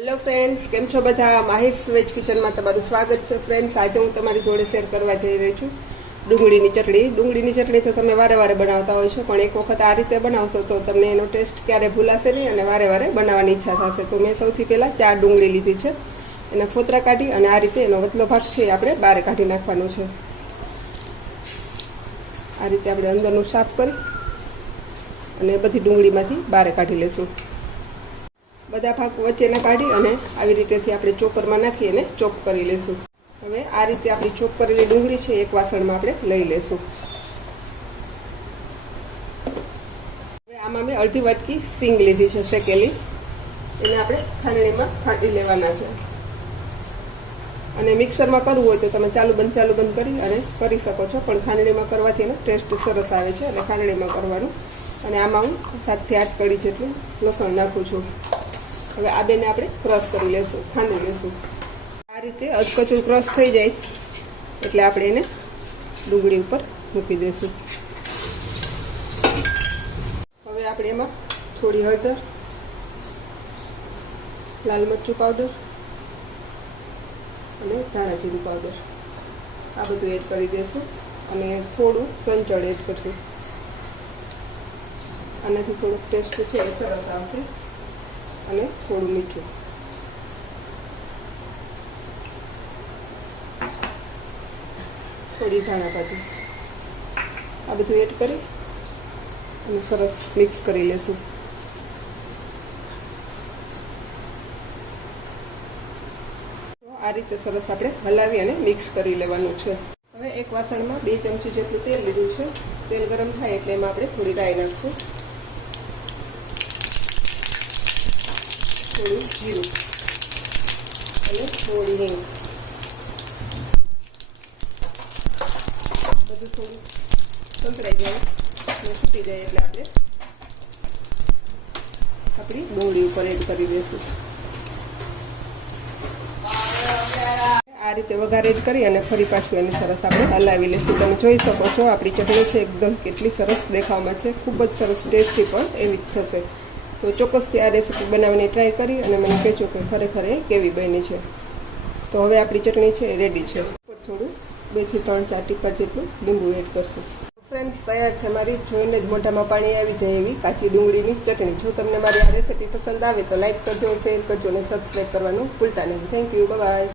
Hello friends, કેમ છો બધા? માહિર્સ વેજ કિચનમાં તમારું સ્વાગત છે. ફ્રેન્ડ્સ, આજે હું તમારી જોડે શેર કરવા જઈ રહી છું ડુંગળીની ચટણી. ડુંગળીની ચટણી તો તમે વારે વારે બનાવતા હોય છો, પણ એક વખત આ રીતે બનાવશો તો તમને એનો ટેસ્ટ ક્યારે ભૂલાશે નહીં અને વારે વારે બનાવવાની ઈચ્છા થશે. તો મેં સૌથી પહેલાં 4 ડુંગળી લીધી છે. એને ફોતરા કાઢી અને આ રીતે એનો વતલો ભાગ છે એ આપણે બહાર કાઢી નાખવાનો છે. આ રીતે આપણે અંદરનું સાફ કરી અને બધી ડુંગળીમાંથી બહાર કાઢી લેશું. બધા ભાગ વચ્ચેના કાઢી અને આવી રીતેથી આપણે ચોપરમાં નાખી અને ચોપ કરી લેશું. હવે આ રીતે આપણી ચોપ કરેલી ડુંગળી છે એક વાસણમાં આપણે લઈ લેશું. હવે આમાં મેં અડધી વાટકી સિંગ લીધી છે શેકેલી. એને આપણે ખાંડણીમાં ફાટી લેવાના છે. અને મિક્સરમાં કરવું હોય તો તમે ચાલુ બંધ કરી અને કરી શકો છો, પણ ખાંડણીમાં કરવાથી એનો ટેસ્ટ સરસ આવે છે એટલે ખાંડણીમાં કરવાનું. અને આમાં હું 7 થી 8 કળી જેટલું લસણ નાખું છું. હવે આ બેને આપણે ક્રશ કરી લેશું, ખાંડી લેશું. આ રીતે અધકચરું ક્રશ થઈ જાય એટલે આપણે એને ડુંગળી ઉપર મૂકી દઈશું. હવે આપણે એમાં થોડી હળદર, લાલ મરચું પાવડર અને ધાણા જીરું પાવડર આ બધું એડ કરી દઈશું અને થોડું સંચળ એડ કરશું. આનાથી થોડુંક ટેસ્ટ છે એ સરસ આવશે. અને થોડું મીઠું. થોડી ધાણા ભાજી આ બધું એડ કરી અને સરસ મિક્સ કરી લેશું. આ રીતે સરસ આપણે હલાવી અને મિક્સ કરી લેવાનું છે. હવે એક વાસણમાં 2 ચમચી જેટલું તેલ લીધું છે. તેલ ગરમ થાય એટલે એમાં આપણે થોડી રાઈ નાખશું, થોડું જીરું અને થોડી હિંગ. બધું થોડું સંતરાઈ જાય અને ફૂટી જાય એટલે આપણે આપણી ડુંગળી ઉપર એડ કરી દઈશું. આ રીતે વઘાર એડ કરી અને ફરી પાછું એને સરસ આપણે હલાવી લઈશું. તમે જોઈ શકો છો આપણી ચટણી છે એકદમ કેટલી સરસ દેખાવામાં છે. ખૂબ જ સરસ ટેસ્ટી પણ એવી જ થશે. તો ચોક્કસથી આ રેસીપી બનાવવાની ટ્રાય કરી અને મને કહેજો કે ખરેખર એ કેવી બની છે. તો હવે આપણી ચટણી છે એ રેડી છે. થોડું 2 થી 3 4 ટીપા જેટલું લીંબુ એડ કરશું. ફ્રેન્ડ્સ, તૈયાર છે મારી જોઈને જ મોઢામાં પાણી આવી જાય એવી કાચી ડુંગળીની ચટણી. જો તમને મારી આ રેસીપી પસંદ આવે તો લાઈક કરજો, શેર કરજો અને સબસ્ક્રાઈબ કરવાનું ભૂલતા નહીં. Thank you, by.